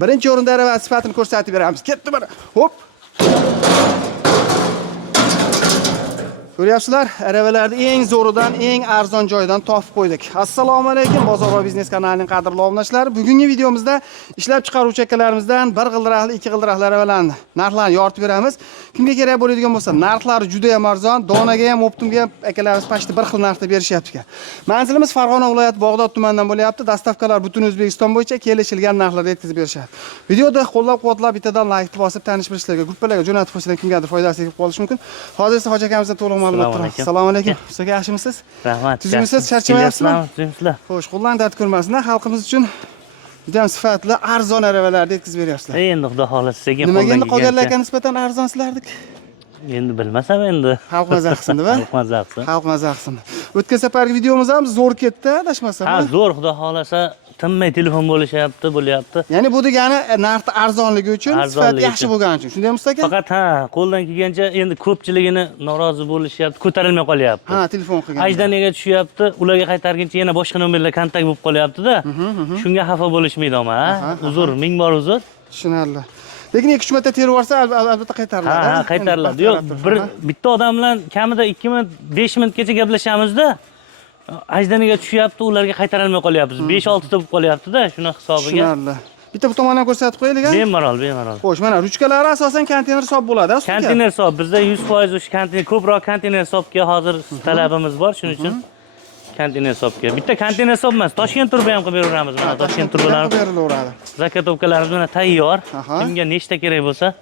Birinchi o'rinda arava sifatini ko'rsatib beramiz. Ketdi mana. Hop. Ko'ryapsizlar, aravalarni eng zo'ridan, eng arzon joydan topib qo'ydik. Assalomu alaykum, Bozor va biznes kanalining qadrli obunachilari. Bugungi videomizda ishlab chiqaruvchi akalarimizdan bir g'ildirakli, ikki g'ildirakli aravalarni narxlarini yoritib beramiz. Kimga kerak bo'ladigan bo'lsa, narxlari juda ham arzon, donaga ham, optimga ham akalarimiz pashti bir xil narxda berishyapti ekan. Manzilimiz Farg'ona viloyati Bog'dod tumanidan bo'lyapti. Dastavkalar butun O'zbekiston bo'yicha kelishilgan narxlarda yetkazib berishadi. Videoda qo'llab-quvvatlab bittadan like bosib, tanish bilishlarga, gruppalarga jo'natib qo'ysangiz kimgadir foydasi tegib qolishi mumkin. Hozir esa Hoji akamizdan to'liq Assalomu alaykum. Sizga yaxshimisiz? Rahmat. Tuzimisiz, charchamayapsizmi? Tuzimsizlar. Xo'sh, qo'ldan dard ko'rmasinlar. Xalqimiz uchun juda ham sifatli, arzon aravalarni yetkazib beryapsizlar. Endi xudo xolasa sekin nimaga endi qolganlarga nisbatan arzon sizlardik? Endi bilmasam endi. Xalq maza qilsin-da. Xalq maza qilsin. Xalq maza qilsin. O'tgan safargi videomiz ham zo'r ketdi, adashmasam. Ha, zo'r xudo xolasa tinmay telefon bo'lyapti. Ya'ni bu degani narxi arzonligi uchun, sifati yaxshi bo'lgani uchun. Shunday mustaqil? Faqat qo'ldan kelgancha endi ko'pchiligini norozi bo'lishyapti, ko'tarilmay qolyapti. Ha, telefon qilgan. Ajdaniyaga tushyapti, ularga qaytarguncha yana boshqa nomerlar kontakt bo'lib qolyapti-da. Shunga xafa bo'lishmaydi ama, uzr, ming bor uzr. Tushunarli. Lekin 2-3 marta terib yuborsa albatta qaytariladi. Ha, qaytariladi. Yo'q, bitta odam bilan kamida 2 minut, 5 minutgacha gaplashamiz-da. Ajdaniyaga tushyapti, ularga qaytarilmay qolyapmiz. 5-6 ta bo'lib qolyapti-da, shuna hisobiga. Tushunarli. Bitta bu tomondan ko'rsatib qo'yaylik-a? Bemalol. Xo'sh, mana ruchkalari asosan konteyner hisob bo'ladi, ustida. Konteyner hisob. Bizda 100% o'sha konteyner, ko'proq konteyner hisobga hozir talabimiz bor, shuning uchun konteyner hisobga. Bitta konteyner hisob emas, Toshkent turba ham qilib beraveramiz. Mana Toshkent turbalari berilaveradi. Zakotovkalarimiz mana tayyor. Kimga nechta kerak bo'lsa,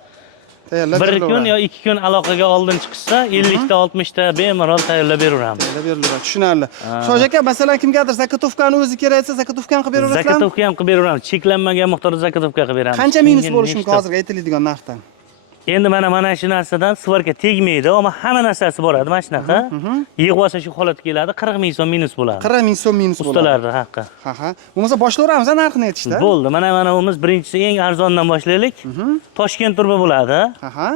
bir kun yo 2 kun aloqaga oldin chiqsa 50 ta 60 ta bemalol tayyorlab beraveramiz. Berilaveradi. Tushunarli. Shoji aka, masalan, kimgadir zakotovkani o'zi kerak bo'lsa, zakotovkani qilib beraverasizmi? Zakotovka ham qilib beraveramiz. Cheklanmagan miqdorda zakotovka qilib beramiz. Qancha minus bo'lishi mumkin hozirgi aytiladigan narxdan? Endi mana shu narsadan svarka tegmaydi, ammo hamma narsasi boradi mana shunaqa. Yig'ib olsa shu holatga keladi, 40 ming so'm minus bo'ladi. 40 ming so'm minus bo'ladi. Ustalarning haqqi. Ha. Bo'lmasa boshlayveramiz narxini aytishda. Bo'ldi. Mana o'miz birinchisi eng arzondan boshlaylik. Toshkent turba bo'ladi. Ha.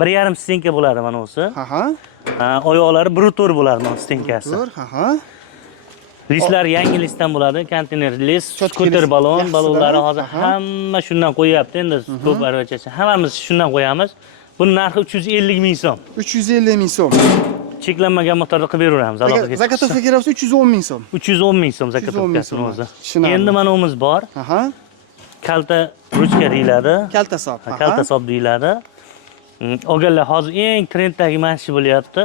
1,5 stenka bo'ladi mana o'si. Ha. Oyoqlari brutor bo'ladi mana stenkasi. Ha. Lislar yangi listdan bo'ladi, konteyner lis, skuter balonlari hozir hamma shundan qo'yapti. Endi ko'p aravachachi hammamiz shundan qo'yamiz. Buning narxi 350 ming so'm. 350 ming so'm. Cheklanmagan miqdorda qilib beraveramiz aloqaga. Zakotovka kerak bo'lsa 310 ming so'm. 310 ming so'm zakotovkasini o'zi. Endi mana o'miz bor. Kalta ruchka deyiladi. Kalta hisob. Kalta hisob deyiladi. Olganlar hozir eng trenddagi mana shu bo'lyapti.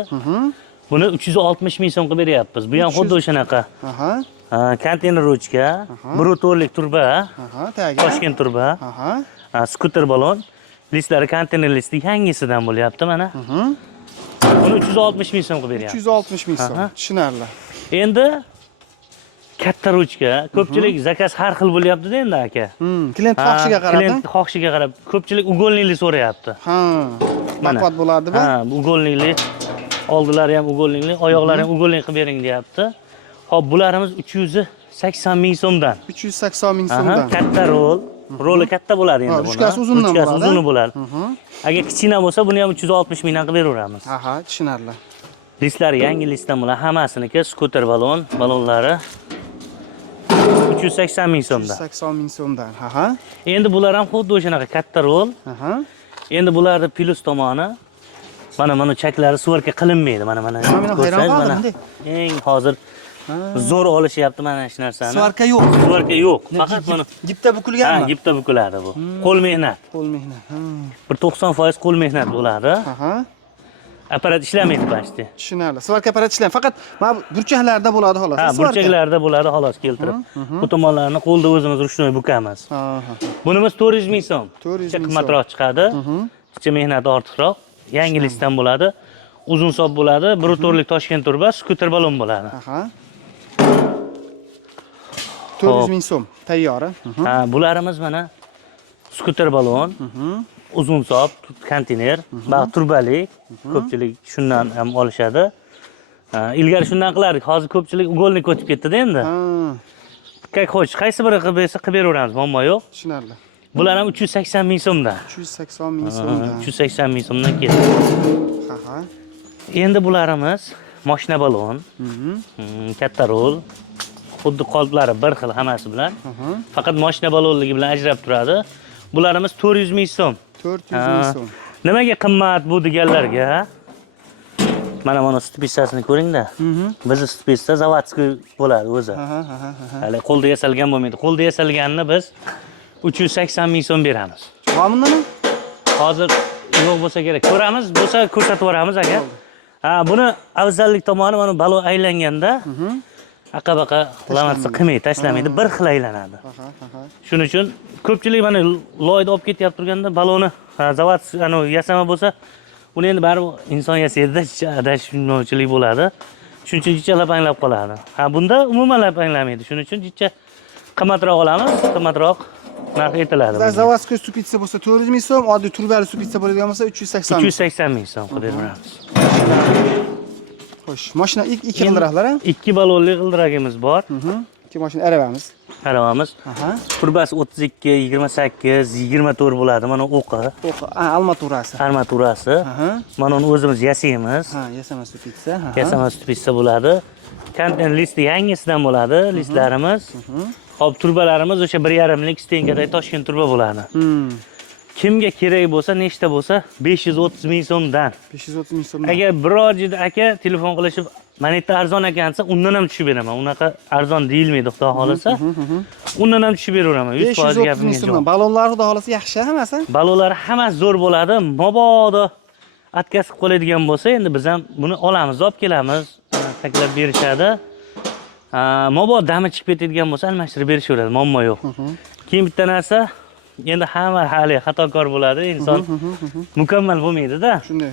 Buni 360 ming so'm qilib beryapmiz. Bu ham xuddi o'shanaqa. Konteyner ruchka, brutorlik turba, Toshkent turba, skuter balon, listlari konteyner listi yangisidan bo'lyapti mana. Buni 360 ming so'm qilib beryapmiz. 360 ming so'm. Tushunarli. Endi katta ruchka, ko'pchilik zakaz har xil bo'lyapti-da endi aka. Klient xohishiga qarab. Klient xohishiga qarab. Ko'pchilik ugolnikli so'rayapti. Baqvat bo'ladimi? Ugolnikli. Oldilari ham ugolnikli, oyoqlari ham ugolnik qilib bering deyapti. Xo'p, bularimiz 380 ming so'mdan. 380 ming so'mdan. Katta roli katta bo'ladi endi buni. Ruchkasi uzun bo'ladi. Agar kichkina bo'lsa, buni ham 360 mingdan qilib beraveramiz. Tushunarli. Listlari yangi listdan bo'ladi, hammasiniki skuter balonlari 380 ming so'mdan. 380 ming so'mdan. Endi bular ham xuddi o'shanaqa katta rol. Endi bularning plus tomoni mana chaklari svarka qilinmaydi. Mana. Eng hozir zo'r olishyapti mana shu narsani. Svarka yo'q. Svarka yo'q. Faqat mana gipta bukilganmi? Gipta bukiladi bu. Qo'l mehnat. Bir 90% qo'l mehnat bo'ladi. Apparat ishlamaydi pashti. Tushunarli. Svarka apparat ishlamaydi. Faqat mana burchaklarda bo'ladi xolos. Burchaklarda bo'ladi xolos keltirib. Bu tomonlarni qo'lda o'zimiz ruchnoy bukamiz. Bunimiz 400 ming so'm. 400 ming qimmatroq chiqadi. Ichki mehnati ortiqroq. Yangi listdan bo'ladi. Uzun hisob bo'ladi, brutorlik Toshkent turba, skuter balon bo'ladi. 400 ming so'm tayyor. Bularimiz mana skuter balon, uzun hisob, konteyner, turbalik, ko'pchilik shundan ham olishadi. Ilgari shundan qilardik, hozir ko'pchilik ugolnik o'tib ketdi-da endi. Qaysi biri qilib bersa qilib beraveramiz, muammo yo'q. Tushunarli. Bular ham 380 ming so'mdan. 380 ming so'mdan. 380 ming so'mdan keldi. Endi bularimiz mashina balon, katta rol, xuddi qolplari bir xil hammasi bilan. Faqat mashina balonligi bilan ajrab turadi. Bularimiz 400 ming so'm. 400 ming so'm. Nimaga qimmat bu deganlarga? Mana stupitsasini ko'ring-da. Bizning stupitsa zavodskiy bo'ladi o'zi. Hali qo'lda yasalgan bo'lmaydi. Qo'lda yasalganini biz 380 ming so'm beramiz. Qonunmi? Hozir yo'q bo'lsa kerak. Ko'ramiz, bo'lsa ko'rsatib yuboramiz aka. Buni afzallik tomoni mana balon aylanganda aqa-baqa lamatsa qilmaydi, tashlamaydi, bir xil aylanadi. Shuning uchun ko'pchilik mana loyda olib ketyapti turganda baloni zavod yasama bo'lsa, uni endi baribir inson yasaydi-da, adashmovchilik bo'ladi. Shuning uchun jicha lapanglab qoladi. Bunda umuman lapanglamaydi. Shuning uchun jicha qimmatroq olamiz, qimmatroq narx aytiladi. Zavodskiy stupitsa bo'lsa 400 ming so'm, oddiy turbali stupitsa bo'ladigan bo'lsa 380 ming. 380 ming so'm qilib beramiz. Xo'sh, mashina ikki g'ildiraklar ham? Ikki balonli g'ildiragimiz bor. Ikki mashina aravamiz. Aravamiz. Turbasi 32, 28, 24 bo'ladi. Mana o'qi. Armaturasi. Armaturasi. Mana uni o'zimiz yasaymiz. Yasama stupitsa. Yasama stupitsa bo'ladi. Konten listi yangisidan bo'ladi, listlarimiz. Hop, turbalarimiz o'sha 1,5 lik stenkadagi Toshkent turba bo'ladi. Kimga kerak bo'lsa, nechta bo'lsa 530 ming so'mdan. 530 ming so'm. Agar biror joyda aka telefon qilishib, "Mana yerda arzon ekansa, undan ham tushib beraman." Unaqa arzon deyilmaydi, xudo xolasa. Undan ham tushib beraveraman. 100% gapimga javob. Balonlar xudo xolasa yaxshi hammasi. Balonlari hammasi zo'r bo'ladi. Mabodo atkazib qo'yadigan bo'lsa, endi biz ham buni olamiz, olib kelamiz, taklif berishadi. Mabodo dami chiqib ketadigan bo'lsa, almashtirib berishaveradi, muammo yo'q. Keyin bitta narsa, endi hamma hali xatokor bo'ladi, inson mukammal bo'lmaydi-da. Shunday.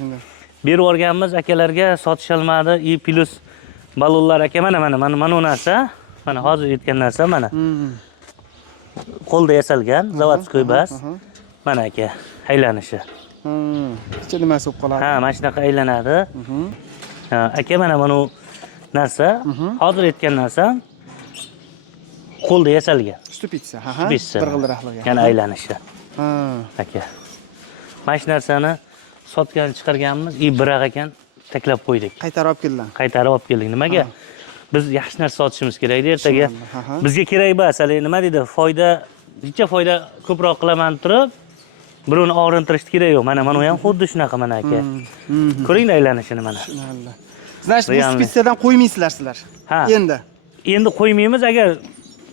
Berib yuborganmiz akalarga, sotisholmadi. Plus balonlar aka mana bu narsa, mana hozir aytgan narsa mana. Qo'lda yasalgan, zavodskiy bas. Mana aka, aylanishi. Ichi nimasi bo'lib qoladi? Mana shunaqa aylanadi. Aka mana bu narsa, hozir aytgan narsa qo'lda yasalgan. Stupitsa, bir g'ildiraklarga. Yana aylanishi. Aka. Mana shu narsani sotgan chiqarganmiz, biroq ekan taklab qo'ydik. Qaytarib olib keldim. Qaytarib olib keldik. Nimaga? Biz yaxshi narsa sotishimiz kerak ertaga. Bizga kerak emas, hali nima deydi? Necha foyda ko'proq qilaman turib, birovni og'rintirish kerak yo'q. Mana bu ham xuddi shunaqa mana aka. Ko'ring aylanishini mana. Значит, bu stupitsadan qo'ymaysizlar sizlar. Endi qo'ymaymiz, agar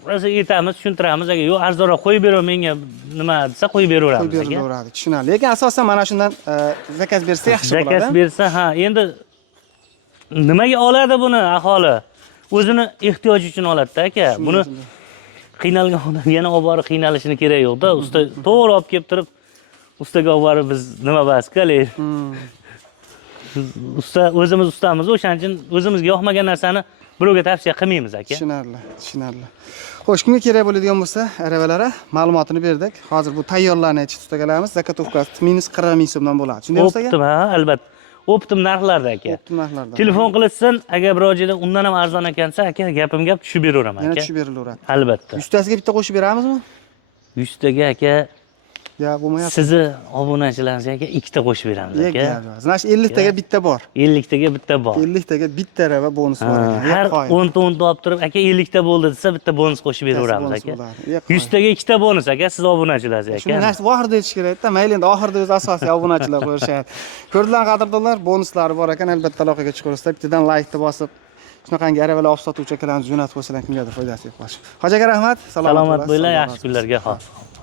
rosa aytamiz, tushuntiramiz, agar yo'q arzonroq qo'yib beraver menga nima desa qo'yib beraveramiz aka. Qo'yib beraveradi, tushunarli. Lekin asosan mana shundan zakaz bersa yaxshi bo'ladi. Zakaz bersa, endi nimaga oladi buni aholi? O'zini ehtiyoji uchun oladi-da aka. Buni qiynalgan odam yana olib borib qiynalishini kerak yo'q-da. Usta to'g'ri olib kelib turib, ustaga olib borib biz nima baska usta o'zimiz ustamiz, o'shaning uchun o'zimizga yoqmagan narsani birovga tavsiya qilmaymiz aka. Tushunarli. Xo'sh, kimga kerak bo'ladigan bo'lsa, aravalari ma'lumotini berdik. Hozir bu tayyorlarni aytib tutaganamiz. Zakotovkasi -40 ming so'mdan bo'ladi. Shunday bo'lsa aka? Optim, albatta. Optim narxlarda aka. Optim narxlarda. Telefon qilishsin, agar biror joyda undan ham arzon ekansa, aka gapimga tushib beraveraman aka. Yana tushib berilaveradi. Albatta. 100 tasiga bitta qo'shib beramizmi? 100 taga aka Ya bo'lmayapti. Sizni obunachilaringizga ikkita qo'shib beramiz aka. Значит, 50 taga bitta bor. 50 taga bitta bor. 50 taga bitta arava bonus bor ekan. Har 10 ta olib turib, aka 50 ta bo'ldi desa, bitta bonus qo'shib beraveramiz aka. 100 taga ikkita bonus aka, siz obunachilarsiz aka. Shuni narsa oxirida aytish kerak-da. Mayli endi oxirida o'zi asosiy obunachilar qo'yishadi. Ko'rdilar qadrdonlar, bonuslari bor ekan, albatta aloqaga chiqaverasizlar. Bittadan like-ni bosib, shunaqangi aravalar olib sotuvchi akalarimizni jo'natib qo'ysalar kimgadir foydasi yetib qolish. Hoji aka rahmat, salomat bo'linglar, yaxshi kunlarga.